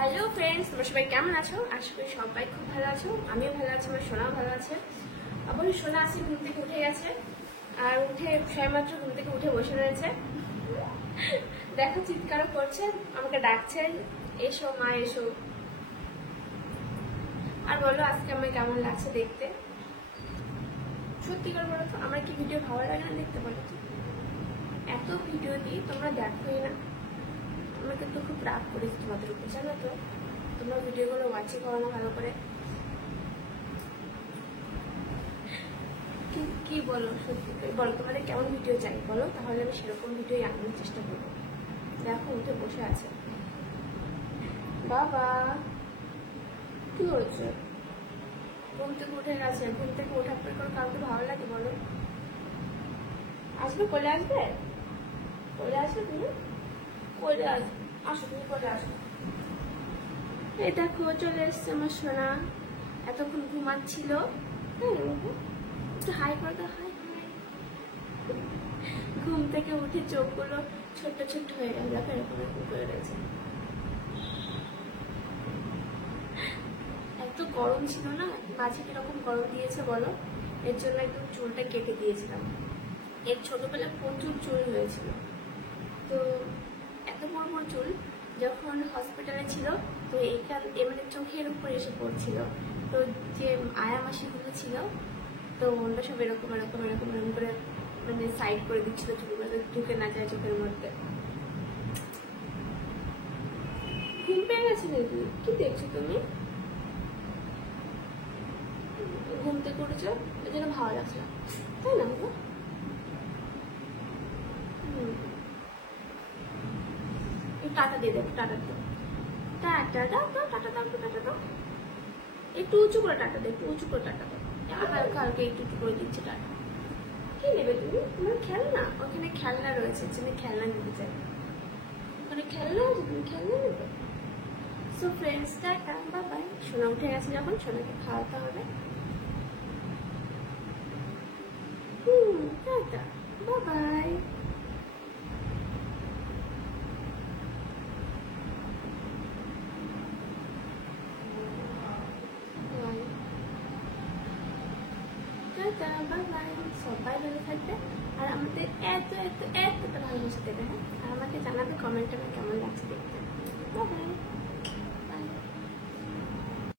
Hello friends, তোমরা সবাই কেমন আছো? আশা করি সবাই খুব ভালো আছো। আমিও ভালো আছি, আমার সোনাও ভালো আছে। আবার সোনা আছে, ঘুম থেকে উঠে গেছে, আর উঠে সবেমাত্র ঘুম থেকে উঠে বসে রয়েছে। দেখো, চিৎকারও করছে, আমাকে ডাকছে, এসো মা এসো। আর বলো, আজকে আমার কেমন লাগছে দেখতে? সত্যি করে বলো তো, আমার কি ভিডিও ভালো লাগে না দেখতে? বলো তো, এত ভিডিও দিই, তোমরা দেখোই না। আমাকে তো খুব রাগ করেছি তোমাদের উপর, জানো তো? তোমরা ভিডিওগুলো ওয়াচিং করো না ভালো করে। কি বলো, সত্যি করে বলো, তোমাদের কেমন ভিডিও চাই বলো, তাহলে আমি সেরকম ভিডিও আনানোর চেষ্টা করবো। দেখো, উঠে বসে আছে বাবা। কি হচ্ছে? ঘুম থেকে উঠে গেছে, ঘুম থেকে ওঠার পর করে কাউকে ভালো লাগে বলো? আসবে, কোলে আসবে, কোলে আসবে, তুমি কোলে আসবে, আসো, তুমি কোলে আসো। এই দেখো, চলে এসছে আমার সোনা। এতক্ষণ ঘুমাচ্ছিল। হাই করো, হাই হাই। ঘুম থেকে উঠে চোখগুলো ছোট্ট ছোট্ট হয়ে গেল, দেখো এরকম এরকম করে রয়েছে। এত গরম ছিল না, মাঝে কিরকম গরম দিয়েছে বলো? এর জন্য একদম চুলটা কেটে দিয়েছিলাম। এর ছোটবেলায় প্রচুর চুল হয়েছিল, তো এত বড় বড় চুল যখন হসপিটালে ছিল, তো এইখান মানে চোখের উপর এসে পড়ছিল। তো যে আয়া মাসিগুলো ছিল, তো ওরা সব এরকম এরকম এরকম এরকম করে মানে সাইড করে দিচ্ছিল চুলগুলো, ঢুকে না যায় চোখের মধ্যে। ঘুম পেয়ে গেছে নাকি? কি দেখছো তুমি? ঘুম থেকে উঠেছো, ওই জন্য ভালো লাগছে না, তাই না? টাটা দিয়ে দেবো, টাটা দিয়ে টাটা দাও, টাটা দাও, টাটা দাও। একটু উঁচু করে টাটা দাও, একটু উঁচু করে টাটা দাও। হালকা হালকা একটু উঁচু করে দিচ্ছি টাটা। কি নেবে তুমি? তোমার খেলনা? ওখানে খেলনা রয়েছে, তুমি খেলনা নিতে চাই? ওখানে খেলনা আছে, তুমি খেলনা নেবে? So friends, tata, bye bye. সোনা উঠে গেছে যখন, সোনাকে খাওয়াতে হবে। Tata, bye bye. Bye bye, সবাই ভালো থাকবে, আর আমাদের এতটা ভালোবাসা দেবে, হ্যাঁ? আর আমাকে জানাবে কমেন্টে আমার কেমন লাগছে দেখতে। Bye bye.